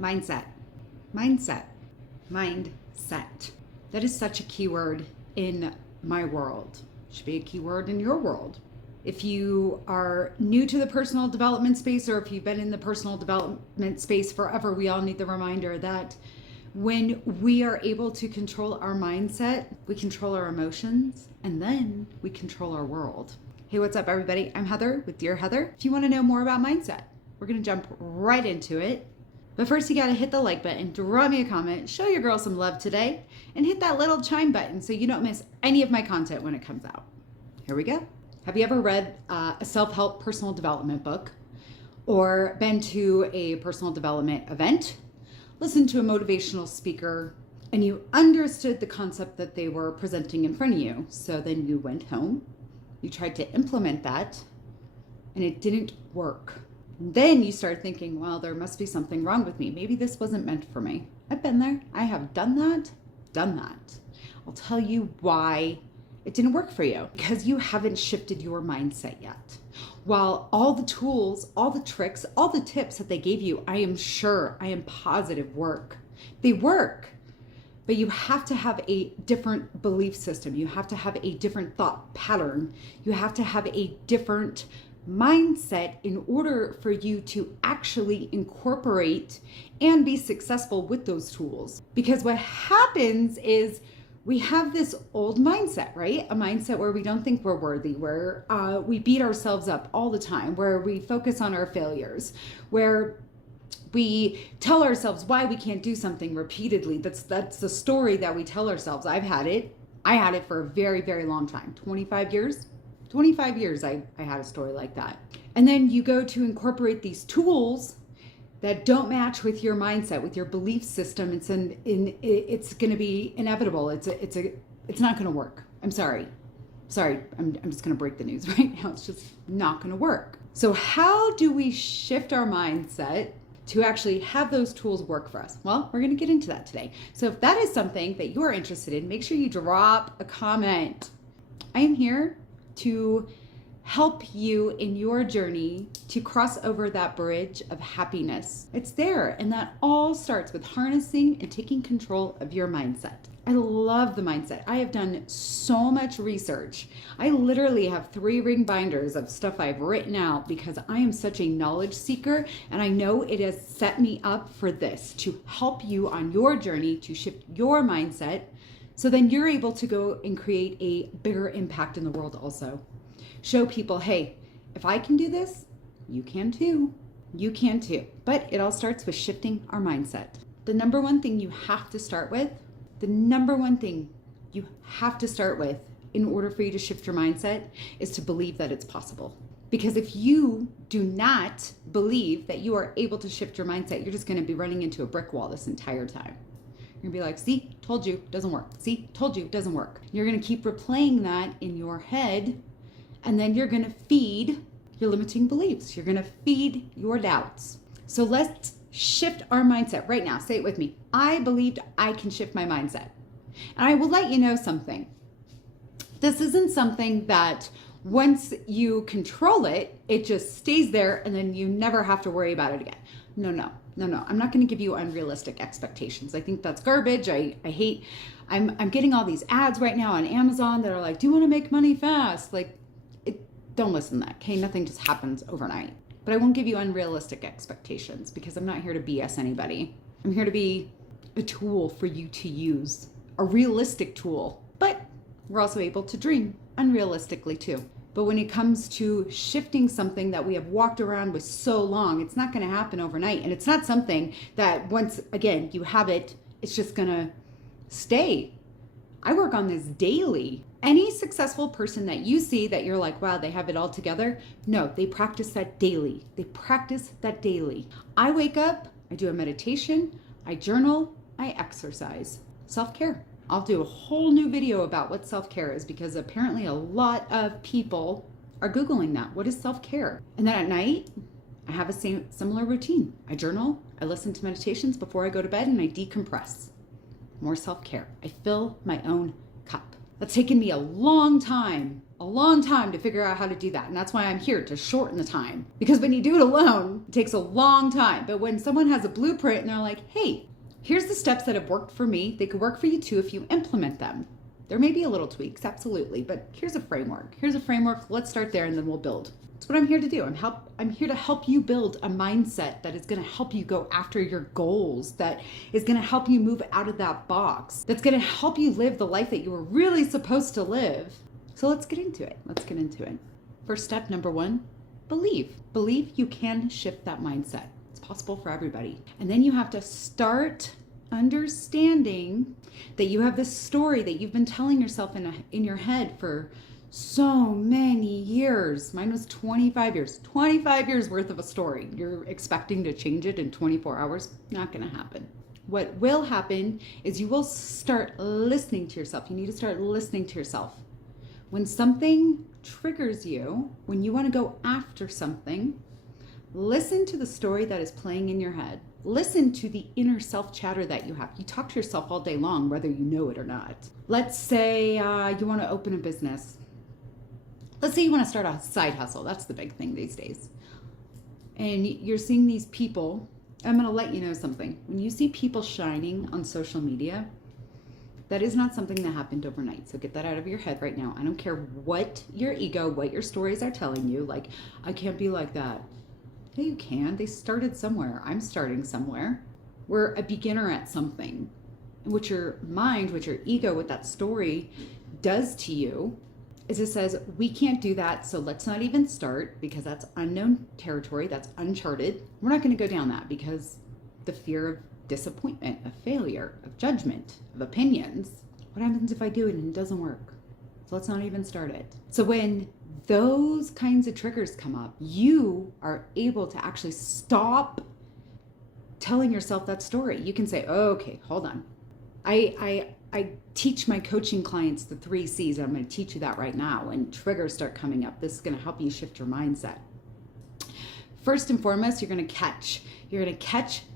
Mindset, mindset, mindset. That is such a keyword in my world. It should be a keyword in your world. If you are new to the personal development space, or if you've been in the personal development space forever, we all need the reminder that when we are able to control our mindset, we control our emotions, and then we control our world. Hey, what's up, everybody? I'm Heather with Dear Heather. If you want to know more about mindset, we're going to jump right into it. But first, you got to hit the like button, drop me a comment, show your girl some love today, and hit that little chime button so you don't miss any of my content when it comes out. Here we go. Have you ever read a self-help personal development book, or been to a personal development event, listened to a motivational speaker, and you understood the concept that they were presenting in front of you? So then you went home, you tried to implement that, and it didn't work. Then you start thinking, well, there must be something wrong with me. Maybe this wasn't meant for me. I've been there. I have done that. I'll tell you why it didn't work for you. Because you haven't shifted your mindset yet. While all the tools, all the tricks, all the tips that they gave you, I am positive work. They work. But you have to have a different belief system. You have to have a different thought pattern. You have to have a different mindset in order for you to actually incorporate and be successful with those tools. Because what happens is we have this old mindset, right? A mindset where we don't think we're worthy, where we beat ourselves up all the time, where we focus on our failures, where we tell ourselves why we can't do something repeatedly. That's the story that we tell ourselves. I had it for a very, very long time, 25 years. 25 years I had a story like that. And then you go to incorporate these tools that don't match with your mindset, with your belief system. It's going to be inevitable. It's not going to work. I'm sorry. I'm just going to break the news right now. It's just not going to work. So how do we shift our mindset to actually have those tools work for us? Well, we're going to get into that today. So if that is something that you're interested in, make sure you drop a comment. I am here to help you in your journey to cross over that bridge of happiness. It's there, and that all starts with harnessing and taking control of your mindset. I love the mindset. I have done so much research. I literally have 3 ring binders of stuff I've written out because I am such a knowledge seeker, and I know it has set me up for this, to help you on your journey to shift your mindset. So then you're able to go and create a bigger impact in the world also. Show people, hey, if I can do this, you can too. You can too. But it all starts with shifting our mindset. The number one thing you have to start with in order for you to shift your mindset is to believe that it's possible. Because if you do not believe that you are able to shift your mindset, you're just going to be running into a brick wall this entire time. You're gonna be like, see, told you, doesn't work. See, told you, doesn't work. You're gonna keep replaying that in your head, and then you're gonna feed your limiting beliefs. You're gonna feed your doubts. So let's shift our mindset right now. Say it with me. I believed I can shift my mindset. And I will let you know something. This isn't something that once you control it, it just stays there and then you never have to worry about it again. No. I'm not going to give you unrealistic expectations. I think that's garbage. I'm getting all these ads right now on Amazon that are like, do you want to make money fast? Don't listen to that. Okay. Nothing just happens overnight, but I won't give you unrealistic expectations because I'm not here to BS anybody. I'm here to be a tool for you to use, a realistic tool, but we're also able to dream unrealistically too. But when it comes to shifting something that we have walked around with so long, it's not going to happen overnight. And it's not something that once again you have it, it's just going to stay. I work on this daily. Any successful person that you see that you're like, wow, they have it all together. No, they practice that daily. I wake up, I do a meditation, I journal, I exercise. Self-care. I'll do a whole new video about what self-care is because apparently a lot of people are Googling that. What is self-care? And then at night, I have a similar routine. I journal, I listen to meditations before I go to bed, and I decompress. More self-care. I fill my own cup. That's taken me a long time a long time to figure out how to do that. And that's why I'm here to shorten the time. Because when you do it alone, it takes a long time. But when someone has a blueprint and they're like, hey, here's the steps that have worked for me, they could work for you too if you implement them. There may be a little tweaks, absolutely, but here's a framework. Here's a framework. Let's start there and then we'll build. That's what I'm here to do. I'm here to help you build a mindset that is going to help you go after your goals, that is going to help you move out of that box, that's going to help you live the life that you were really supposed to live. So let's get into it. First step, number 1, believe. Believe you can shift that mindset. It's possible for everybody. And then you have to start understanding that you have this story that you've been telling yourself in your head for so many years. Mine was 25 years. 25 years worth of a story. You're expecting to change it in 24 hours? Not going to happen. What will happen is you will start listening to yourself. You need to start listening to yourself. When something triggers you, when you want to go after something, listen to the story that is playing in your head. Listen to the inner self chatter that you have. You talk to yourself all day long, whether you know it or not. Let's say you want to open a business. Let's say you want to start a side hustle. That's the big thing these days. And you're seeing these people. I'm going to let you know something. When you see people shining on social media, that is not something that happened overnight. So get that out of your head right now. I don't care what your ego, what your stories are telling you. Like, I can't be like that. Yeah, you can. They started somewhere. I'm starting somewhere. We're a beginner at something. And what your mind, what your ego, what that story does to you is it says, we can't do that, so let's not even start because that's unknown territory, that's uncharted. We're not going to go down that because the fear of disappointment, of failure, of judgment, of opinions. What happens if I do it and it doesn't work? So let's not even start it. So when those kinds of triggers come up, you are able to actually stop telling yourself that story. You can say, oh, okay, hold on. I teach my coaching clients the 3 C's. I'm going to teach you that right now. When triggers start coming up, this is going to help you shift your mindset. First and foremost, you're going to catch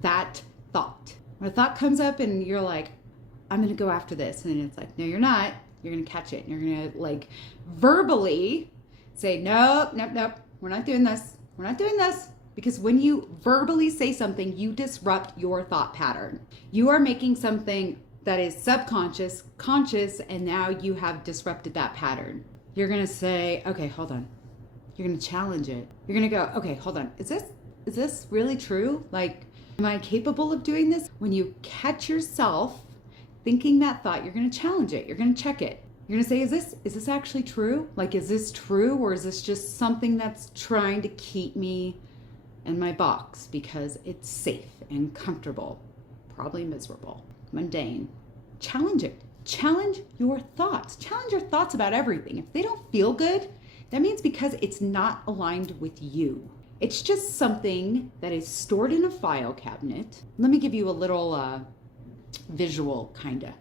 that thought. When a thought comes up and you're like, I'm going to go after this. And it's like, no, you're not. You're going to catch it. And you're going to like verbally say, nope, we're not doing this. We're not doing this. Because when you verbally say something, you disrupt your thought pattern. You are making something that is subconscious, conscious, and now you have disrupted that pattern. You're gonna say, okay, hold on. You're gonna challenge it. You're gonna go, okay, hold on. Is this really true? Like, am I capable of doing this? When you catch yourself thinking that thought, you're gonna challenge it. You're gonna check it. You're gonna say, is this actually true? Like, is this true, or is this just something that's trying to keep me in my box because it's safe and comfortable, probably miserable, mundane? Challenge it. Challenge your thoughts. Challenge your thoughts about everything. If they don't feel good, that means because it's not aligned with you. It's just something that is stored in a file cabinet. Let me give you a little visual kinda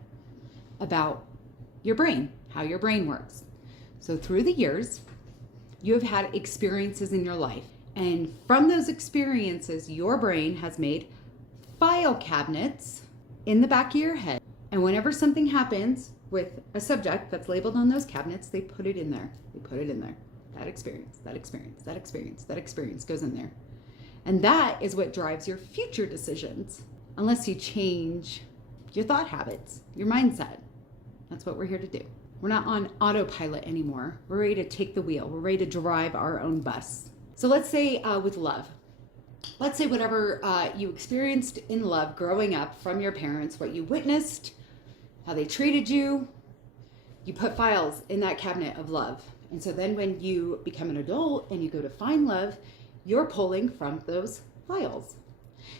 about your brain, how your brain works. So through the years, you have had experiences in your life. And from those experiences, your brain has made file cabinets in the back of your head. And whenever something happens with a subject that's labeled on those cabinets, they put it in there. That experience goes in there. And that is what drives your future decisions, unless you change your thought habits, your mindset. That's what we're here to do. We're not on autopilot anymore. We're ready to take the wheel. We're ready to drive our own bus. So let's say with love. Let's say whatever you experienced in love growing up from your parents, what you witnessed, how they treated you, you put files in that cabinet of love. And so then when you become an adult and you go to find love, you're pulling from those files.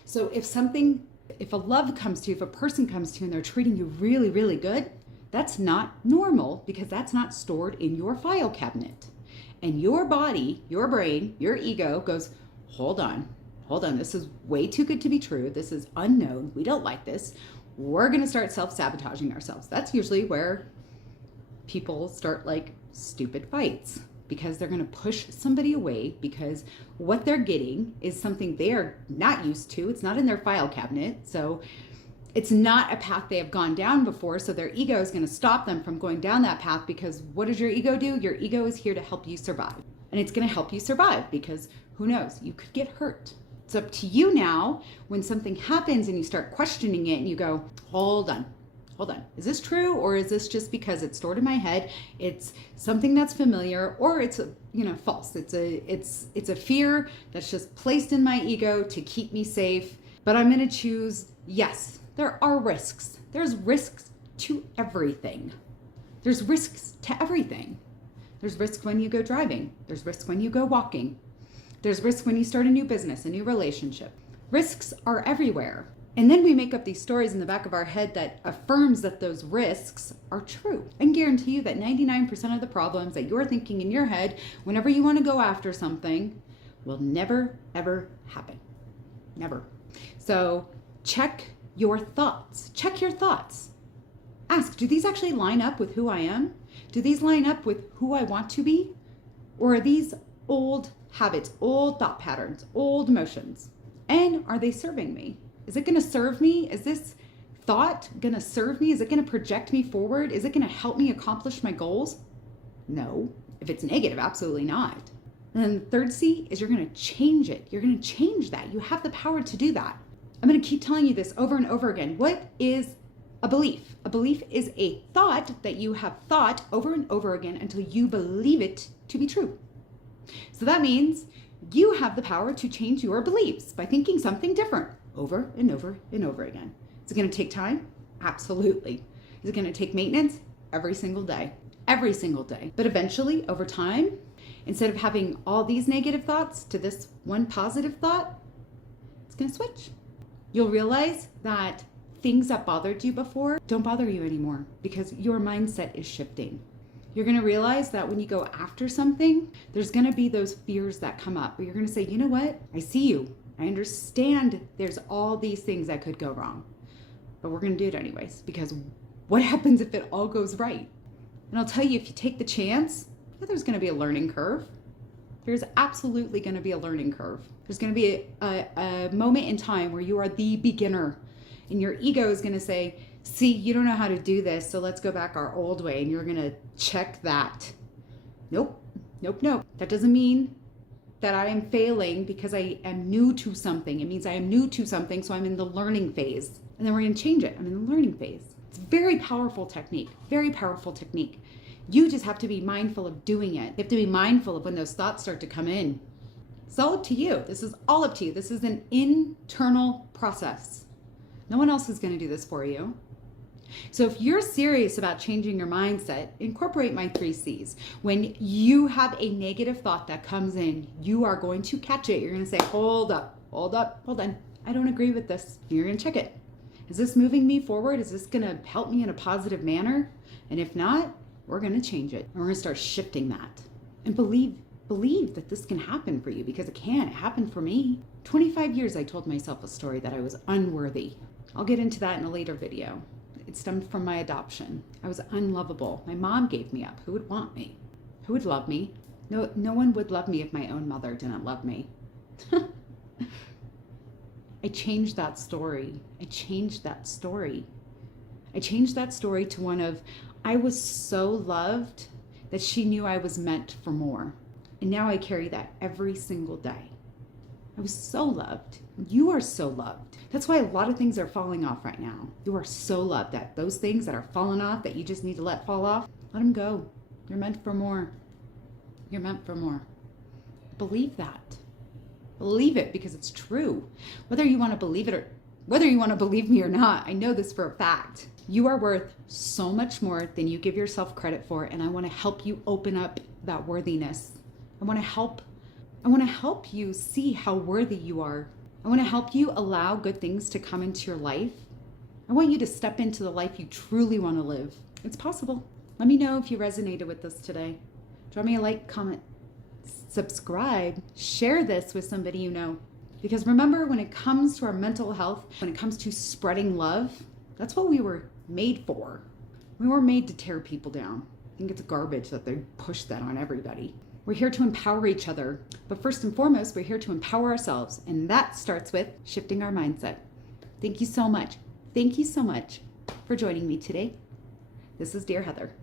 So if a love comes to you, if a person comes to you and they're treating you really, really good, that's not normal because that's not stored in your file cabinet. And your body, your brain, your ego goes, hold on, this is way too good to be true. This is unknown. We don't like this. We're going to start self-sabotaging ourselves. That's usually where people start like stupid fights because they're going to push somebody away because what they're getting is something they are not used to. It's not in their file cabinet. So It's not a path they have gone down before, so their ego is going to stop them from going down that path, because what does your ego do? Your ego is here to help you survive. And it's going to help you survive because who knows? You could get hurt. It's up to you now when something happens and you start questioning it and you go, hold on. Is this true, or is this just because it's stored in my head? It's something that's familiar, or it's false. It's a fear that's just placed in my ego to keep me safe. But I'm going to choose yes. There are risks. There's risks to everything. There's risks to everything. There's risks when you go driving. There's risks when you go walking. There's risks when you start a new business, a new relationship. Risks are everywhere. And then we make up these stories in the back of our head that affirms that those risks are true. I can guarantee you that 99% of the problems that you're thinking in your head whenever you want to go after something will never, ever happen. Never. So check your thoughts. Check your thoughts. Ask, do these actually line up with who I am? Do these line up with who I want to be? Or are these old habits, old thought patterns, old emotions? And are they serving me? Is it going to serve me? Is this thought going to serve me? Is it going to project me forward? Is it going to help me accomplish my goals? No. If it's negative, absolutely not. And then the third C is you're going to change it. You're going to change that. You have the power to do that. I'm going to keep telling you this over and over again. What is a belief? A belief is a thought that you have thought over and over again until you believe it to be true. So that means you have the power to change your beliefs by thinking something different over and over and over again. Is it going to take time? Absolutely. Is it going to take maintenance? Every single day. Every single day. But eventually, over time, instead of having all these negative thoughts to this one positive thought, it's going to switch. You'll realize that things that bothered you before don't bother you anymore because your mindset is shifting. You're going to realize that when you go after something, there's going to be those fears that come up. But you're going to say, you know what? I see you. I understand there's all these things that could go wrong. But we're going to do it anyways, because what happens if it all goes right? And I'll tell you, if you take the chance, there's going to be a learning curve. There's absolutely going to be a learning curve. There's going to be a moment in time where you are the beginner and your ego is going to say, see, you don't know how to do this, so let's go back our old way, and you're going to check that. Nope. That doesn't mean that I am failing because I am new to something. It means I am new to something, so I'm in the learning phase. And then we're going to change it. I'm in the learning phase. It's a very powerful technique. Very powerful technique. You just have to be mindful of doing it. You have to be mindful of when those thoughts start to come in. It's all up to you. This is all up to you. This is an internal process. No one else is going to do this for you. So if you're serious about changing your mindset, incorporate my 3 C's. When you have a negative thought that comes in, you are going to catch it. You're going to say, hold up, hold on. I don't agree with this. You're going to check it. Is this moving me forward? Is this going to help me in a positive manner? And if not, we're going to change it. And we're going to start shifting that. And believe that this can happen for you, because it can. It happened for me. 25 years I told myself a story that I was unworthy. I'll get into that in a later video. It stemmed from my adoption. I was unlovable. My mom gave me up. Who would want me? Who would love me? No one would love me if my own mother didn't love me. I changed that story. I changed that story to one of, I was so loved that she knew I was meant for more. And now I carry that every single day. I was so loved. You are so loved. That's why a lot of things are falling off right now. You are so loved that those things that are falling off that you just need to let fall off, let them go. You're meant for more. You're meant for more. Believe that. Believe it, because it's true. Whether you want to believe it or whether you want to believe me or not, I know this for a fact. You are worth so much more than you give yourself credit for, and I want to help you open up that worthiness. I want to help you see how worthy you are. I want to help you allow good things to come into your life. I want you to step into the life you truly want to live. It's possible. Let me know if you resonated with this today. Drop me a like, comment, subscribe, share this with somebody you know. Because remember, when it comes to our mental health, when it comes to spreading love, that's what we were made for. We weren't made to tear people down. I think it's garbage that they push that on everybody. We're here to empower each other. But first and foremost, we're here to empower ourselves. And that starts with shifting our mindset. Thank you so much. Thank you so much for joining me today. This is Dear Heather.